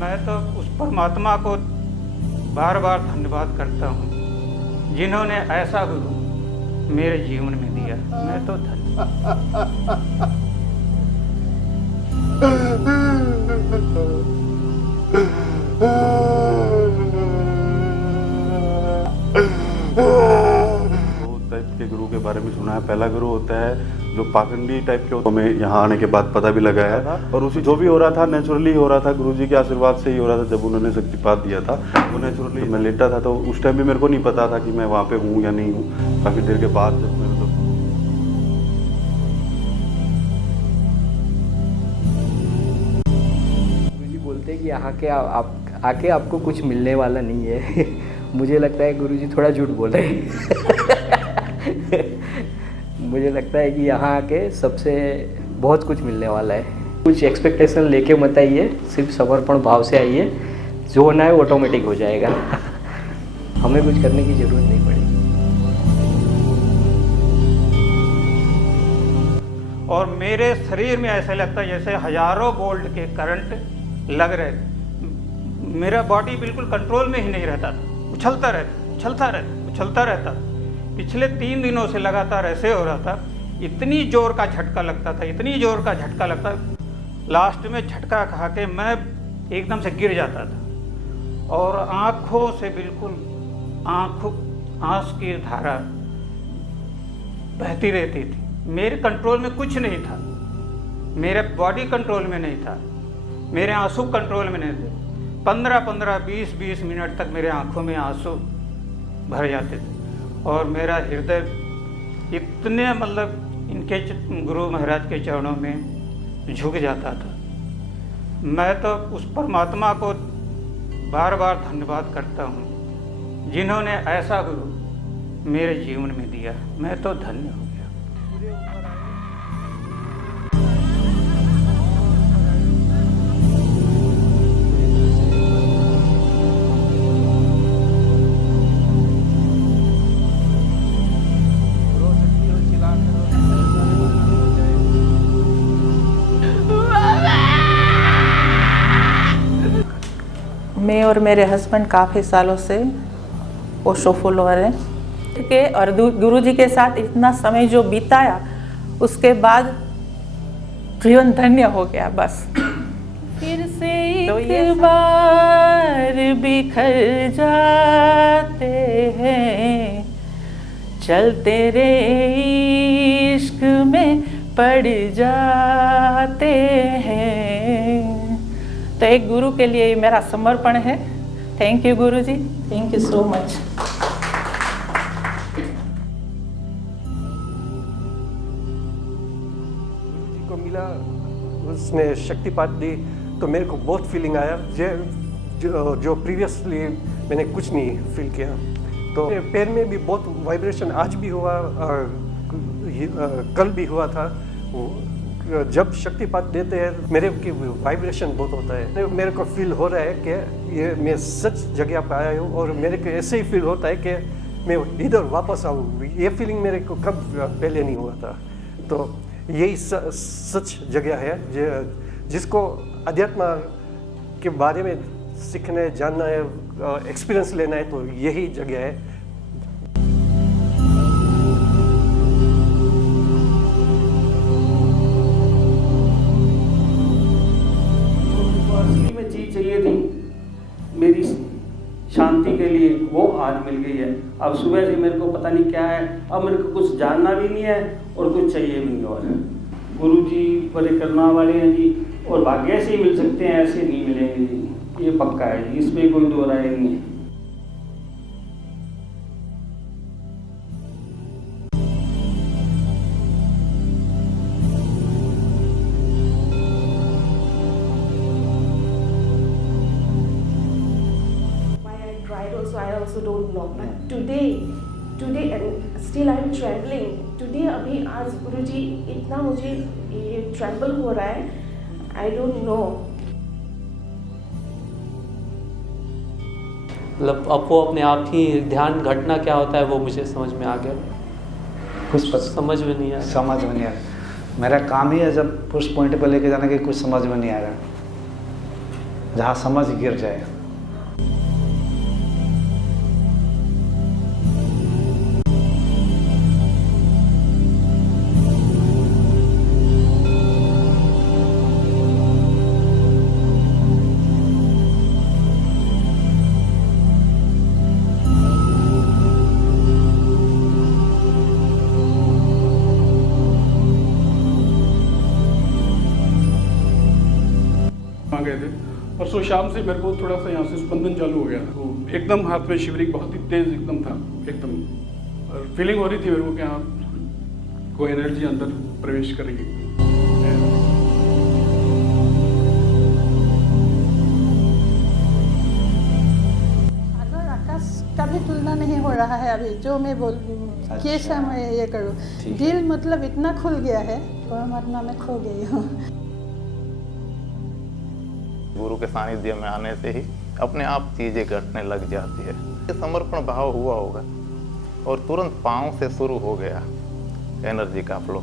मैं तो उस परमात्मा को बार बार धन्यवाद करता हूँ जिन्होंने ऐसा गुरु मेरे जीवन में दिया। मैं तो टाइप के गुरु के बारे में सुना है। पहला गुरु होता है जो पाखंडी टाइप के होते हैं, यहाँ आने के बाद पता भी लगाया था। और उसी जो भी हो रहा था नेचुरली हो रहा था, गुरुजी के आशीर्वाद से ही हो रहा था। जब उन्होंने शक्तिपात दिया था वो नेचुरली मैं लेटा था, तो उस टाइम भी मेरे को नहीं पता था कि मैं वहाँ पे हूँ या नहीं हूँ। काफ़ी देर के बाद जब मैं गुरुजी बोलते हैं कि यहाँ के आके आपको कुछ मिलने वाला नहीं है। मुझे लगता है गुरुजी थोड़ा झूठ बोल रहे हैं। मुझे लगता है कि यहाँ आके सबसे बहुत कुछ मिलने वाला है। कुछ एक्सपेक्टेशन लेके मत आइए, सिर्फ समर्पण भाव से आइए। जो होना है वो ऑटोमेटिक हो जाएगा। हमें कुछ करने की ज़रूरत नहीं पड़ेगी। और मेरे शरीर में ऐसा लगता है जैसे हजारों वोल्ट के करंट लग रहे थे। मेरा बॉडी बिल्कुल कंट्रोल में ही नहीं रहता था, उछलता रहता। पिछले 3 दिनों से लगातार ऐसे हो रहा था। इतनी जोर का झटका लगता, लास्ट में झटका खा के मैं एकदम से गिर जाता था और आँखों से बिल्कुल आंसू की धारा बहती रहती थी। मेरे कंट्रोल में कुछ नहीं था, मेरे बॉडी कंट्रोल में नहीं था, मेरे आंसू कंट्रोल में नहीं थे। 15-15, 20-20 मिनट तक मेरे आंखों में आंसू भर जाते थे और मेरा हृदय इतने इनके गुरु महाराज के चरणों में झुक जाता था। मैं तो उस परमात्मा को बार बार धन्यवाद करता हूँ जिन्होंने ऐसा गुरु मेरे जीवन में दिया। मैं तो धन्य हूँ। मैं और मेरे हस्बैंड काफ़ी सालों से ओशो फॉलोअर हैं के और गुरुजी के साथ इतना समय जो बिताया उसके बाद जीवन धन्य हो गया। बस फिर से एक बार बिखर जाते हैं, चलते रे इश्क में पड़ जाते हैं। तो एक गुरु के लिए मेरा समर्पण है। Thank you Guruji, thank you so much. Guruji को मिला, उसने शक्तिपात दी तो मेरे को बहुत फीलिंग आया जो प्रीवियसली मैंने कुछ नहीं फील किया। तो पैर में भी बहुत वाइब्रेशन आज भी हुआ, कल भी हुआ था। जब शक्तिपात देते हैं मेरे की वाइब्रेशन बहुत होता है। मेरे को फील हो रहा है कि ये मैं सच जगह पर आया हूँ और मेरे को ऐसे ही फील होता है कि मैं इधर वापस आऊँ। ये फीलिंग मेरे को कब पहले नहीं हुआ था। तो यही सच जगह है जिसको अध्यात्म के बारे में सीखने जानना है, एक्सपीरियंस लेना है, तो यही जगह है। चाहिए थी मेरी शांति के लिए, वो आज मिल गई है। अब सुबह से मेरे को पता नहीं क्या है, अब मेरे को कुछ जानना भी नहीं है और कुछ चाहिए भी नहीं। और गुरु जी परिक्रमा वाले हैं जी, और भाग्य से ही मिल सकते हैं, ऐसे नहीं मिलेंगे जी, ये पक्का है जी, इसमें कोई दो राय नहीं है। I also don't know, but today and still I am traveling. Today अभी आज गुरुजी इतना मुझे ये ट्रैवल हो रहा है, I don't know. मतलब अब वो अपने आप ही ध्यान घटना क्या होता है वो मुझे समझ में आ गया। कुछ समझ में नहीं आ रहा। मेरा काम ही है जब उस पॉइंट पर लेके जाने की, कुछ समझ में नहीं आ रहा। जहाँ समझ गिर जाए। आ गए थे। परसों शाम से मेरे को थोड़ा सा यहाँ से स्पंदन चालू हो गया था, तो एकदम हाथ में शिवरिंग बहुत ही तेज एकदम था, एकदम और फीलिंग हो रही थी मेरे को कि हाँ कोई एनर्जी अंदर प्रवेश करेगी। सागर आकाश का भी तुलना नहीं हो रहा है अभी जो मैं बोल कैसा मैं ये करूँ। दिल मतलब इतना खुल गया है, परमात्मा में खो गई हूँ। गुरु के सानिध्य में आने से ही अपने आप चीजें घटने लग जाती है। समर्पण भाव हुआ होगा और तुरंत पाँव से शुरू हो गया एनर्जी का फ्लो।